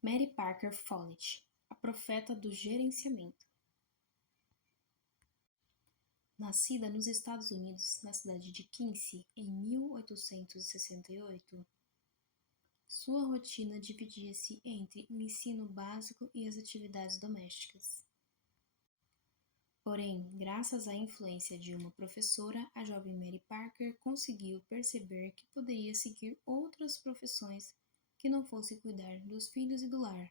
Mary Parker Follett, a profeta do gerenciamento. Nascida nos Estados Unidos, na cidade de Quincy, em 1868, sua rotina dividia-se entre o ensino básico e as atividades domésticas. Porém, graças à influência de uma professora, a jovem Mary Parker conseguiu perceber que poderia seguir outras profissões que não fosse cuidar dos filhos e do lar.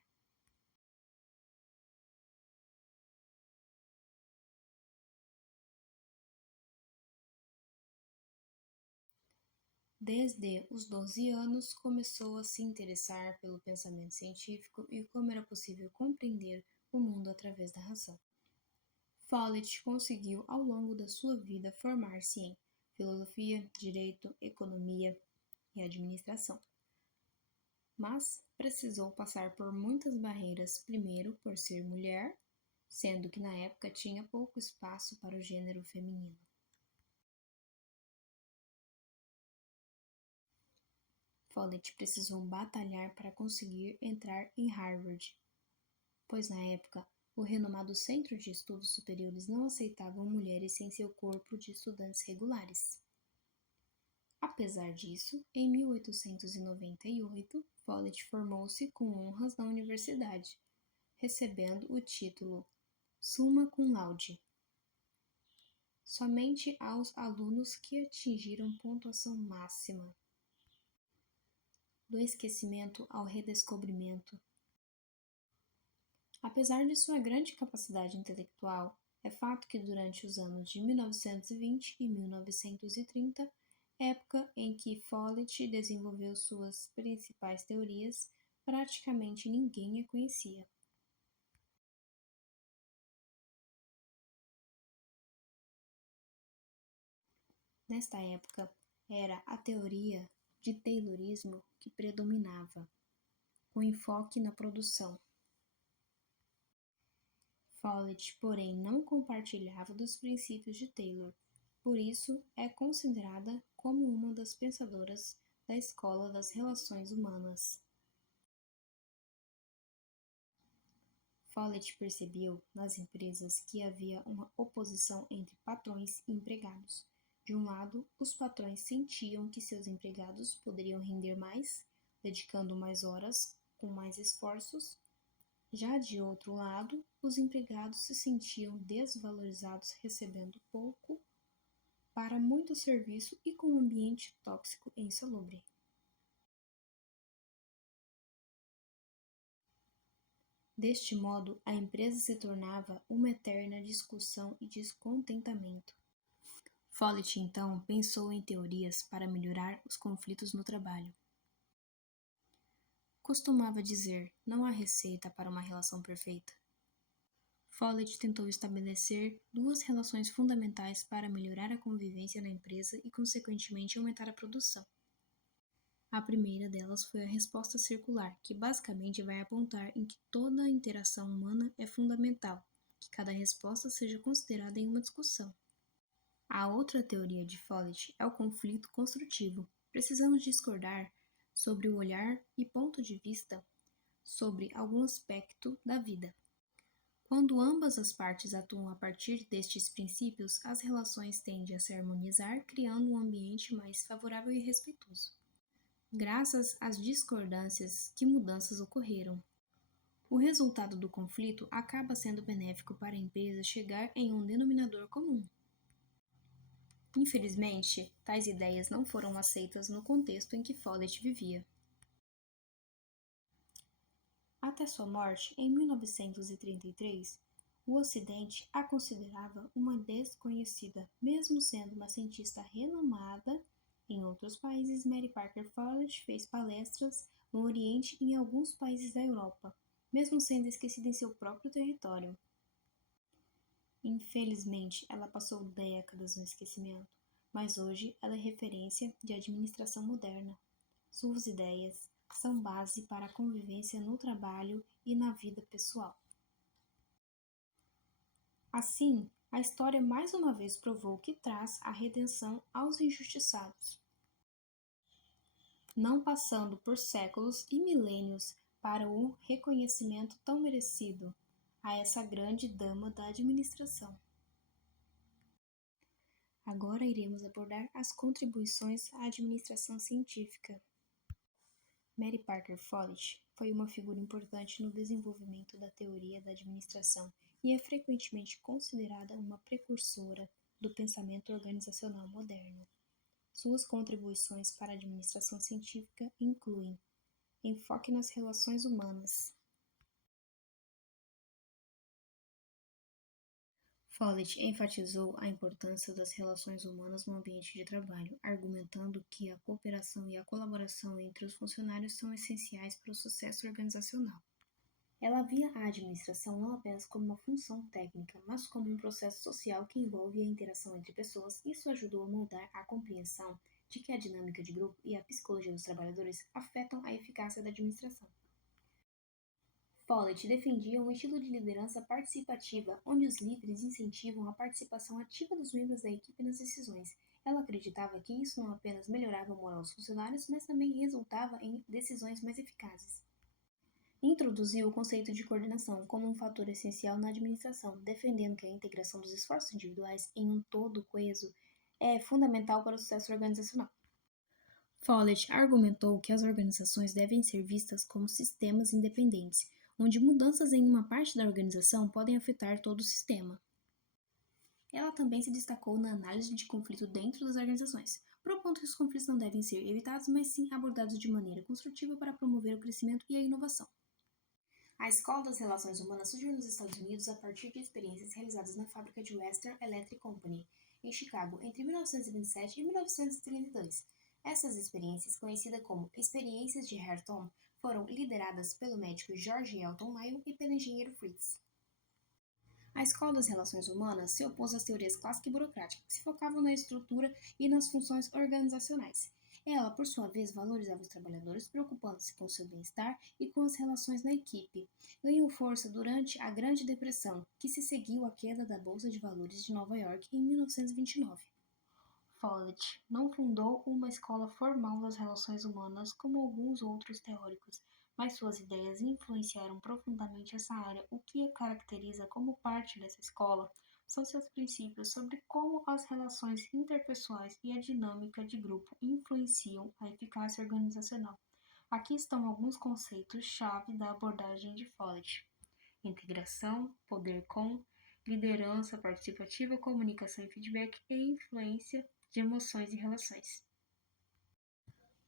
Desde os 12 anos, começou a se interessar pelo pensamento científico e como era possível compreender o mundo através da razão. Follett conseguiu, ao longo da sua vida, formar-se em filosofia, direito, economia e administração. Mas precisou passar por muitas barreiras, primeiro por ser mulher, sendo que na época tinha pouco espaço para o gênero feminino. Follett precisou batalhar para conseguir entrar em Harvard, pois na época o renomado Centro de Estudos Superiores não aceitava mulheres sem seu corpo de estudantes regulares. Apesar disso, em 1898, Follett formou-se com honras na universidade, recebendo o título Summa Cum Laude, somente aos alunos que atingiram pontuação máxima. Do esquecimento ao redescobrimento. Apesar de sua grande capacidade intelectual, é fato que durante os anos de 1920 e 1930, época em que Follett desenvolveu suas principais teorias, praticamente ninguém a conhecia. Nesta época, era a teoria de Taylorismo que predominava, com enfoque na produção. Follett, porém, não compartilhava dos princípios de Taylor, por isso é considerada como uma das pensadoras da escola das relações humanas. Follett percebeu nas empresas que havia uma oposição entre patrões e empregados. De um lado, os patrões sentiam que seus empregados poderiam render mais, dedicando mais horas, com mais esforços. Já de outro lado, os empregados se sentiam desvalorizados recebendo pouco para muito serviço e com um ambiente tóxico e insalubre. Deste modo, a empresa se tornava uma eterna discussão e descontentamento. Follett então pensou em teorias para melhorar os conflitos no trabalho. Costumava dizer: não há receita para uma relação perfeita. Follett tentou estabelecer duas relações fundamentais para melhorar a convivência na empresa e, consequentemente, aumentar a produção. A primeira delas foi a resposta circular, que basicamente vai apontar em que toda a interação humana é fundamental, que cada resposta seja considerada em uma discussão. A outra teoria de Follett é o conflito construtivo. Precisamos discordar sobre o olhar e ponto de vista sobre algum aspecto da vida. Quando ambas as partes atuam a partir destes princípios, as relações tendem a se harmonizar, criando um ambiente mais favorável e respeitoso. Graças às discordâncias, que mudanças ocorreram? O resultado do conflito acaba sendo benéfico para a empresa chegar em um denominador comum. Infelizmente, tais ideias não foram aceitas no contexto em que Follett vivia. Até sua morte, em 1933, o Ocidente a considerava uma desconhecida, mesmo sendo uma cientista renomada. Em outros países, Mary Parker Follett fez palestras no Oriente e em alguns países da Europa, mesmo sendo esquecida em seu próprio território. Infelizmente, ela passou décadas no esquecimento, mas hoje ela é referência de administração moderna. Suas ideias são base para a convivência no trabalho e na vida pessoal. Assim, a história mais uma vez provou que traz a redenção aos injustiçados, não passando por séculos e milênios para o reconhecimento tão merecido a essa grande dama da administração. Agora iremos abordar as contribuições à administração científica. Mary Parker Follett foi uma figura importante no desenvolvimento da teoria da administração e é frequentemente considerada uma precursora do pensamento organizacional moderno. Suas contribuições para a administração científica incluem enfoque nas relações humanas. Follett enfatizou a importância das relações humanas no ambiente de trabalho, argumentando que a cooperação e a colaboração entre os funcionários são essenciais para o sucesso organizacional. Ela via a administração não apenas como uma função técnica, mas como um processo social que envolve a interação entre pessoas. Isso ajudou a moldar a compreensão de que a dinâmica de grupo e a psicologia dos trabalhadores afetam a eficácia da administração. Follett defendia um estilo de liderança participativa, onde os líderes incentivam a participação ativa dos membros da equipe nas decisões. Ela acreditava que isso não apenas melhorava a moral dos funcionários, mas também resultava em decisões mais eficazes. Introduziu o conceito de coordenação como um fator essencial na administração, defendendo que a integração dos esforços individuais em um todo coeso é fundamental para o sucesso organizacional. Follett argumentou que as organizações devem ser vistas como sistemas independentes, onde mudanças em uma parte da organização podem afetar todo o sistema. Ela também se destacou na análise de conflito dentro das organizações, propondo que os conflitos não devem ser evitados, mas sim abordados de maneira construtiva para promover o crescimento e a inovação. A Escola das Relações Humanas surgiu nos Estados Unidos a partir de experiências realizadas na fábrica de Western Electric Company, em Chicago, entre 1927 e 1932. Essas experiências, conhecidas como experiências de Hareton, foram lideradas pelo médico George Elton Lyon e pelo engenheiro Fritz. A Escola das Relações Humanas se opôs às teorias clássicas e burocráticas, que se focavam na estrutura e nas funções organizacionais. Ela, por sua vez, valorizava os trabalhadores, preocupando-se com seu bem-estar e com as relações na equipe. Ganhou força durante a Grande Depressão, que se seguiu à queda da Bolsa de Valores de Nova York em 1929. Follett não fundou uma escola formal das relações humanas como alguns outros teóricos, mas suas ideias influenciaram profundamente essa área. O que a caracteriza como parte dessa escola são seus princípios sobre como as relações interpessoais e a dinâmica de grupo influenciam a eficácia organizacional. Aqui estão alguns conceitos-chave da abordagem de Follett: integração, poder com, liderança participativa, comunicação e feedback e influência de emoções e relações.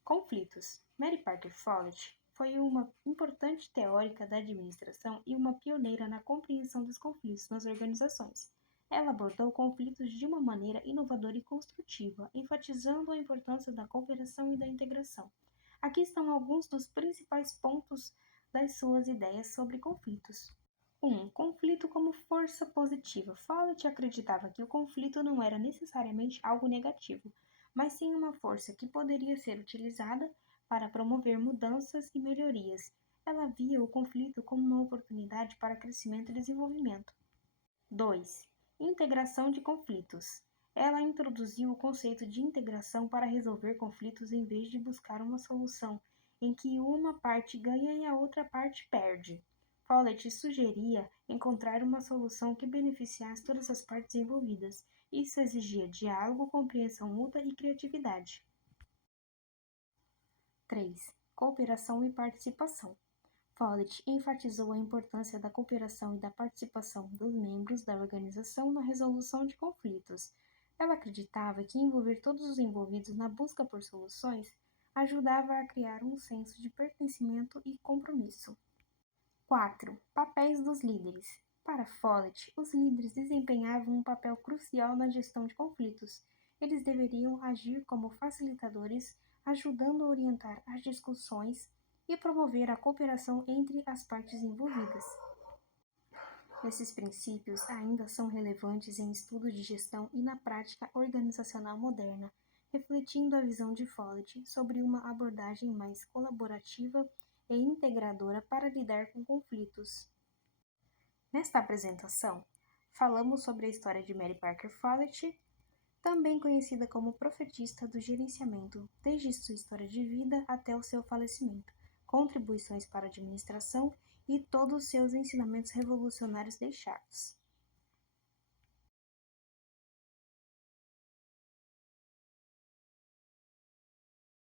Conflitos. Mary Parker Follett foi uma importante teórica da administração e uma pioneira na compreensão dos conflitos nas organizações. Ela abordou conflitos de uma maneira inovadora e construtiva, enfatizando a importância da cooperação e da integração. Aqui estão alguns dos principais pontos das suas ideias sobre conflitos. 1. Conflito como força positiva. Follett acreditava que o conflito não era necessariamente algo negativo, mas sim uma força que poderia ser utilizada para promover mudanças e melhorias. Ela via o conflito como uma oportunidade para crescimento e desenvolvimento. 2. Integração de conflitos. Ela introduziu o conceito de integração para resolver conflitos em vez de buscar uma solução em que uma parte ganha e a outra parte perde. Follett sugeria encontrar uma solução que beneficiasse todas as partes envolvidas. Isso exigia diálogo, compreensão mútua e criatividade. 3. Cooperação e participação. Follett enfatizou a importância da cooperação e da participação dos membros da organização na resolução de conflitos. Ela acreditava que envolver todos os envolvidos na busca por soluções ajudava a criar um senso de pertencimento e compromisso. 4. Papéis dos líderes. Para Follett, os líderes desempenhavam um papel crucial na gestão de conflitos. Eles deveriam agir como facilitadores, ajudando a orientar as discussões e promover a cooperação entre as partes envolvidas. Esses princípios ainda são relevantes em estudos de gestão e na prática organizacional moderna, refletindo a visão de Follett sobre uma abordagem mais colaborativa e integradora para lidar com conflitos. Nesta apresentação, falamos sobre a história de Mary Parker Follett, também conhecida como profetista do gerenciamento, desde sua história de vida até o seu falecimento. contribuições para a administração e todos os seus ensinamentos revolucionários deixados.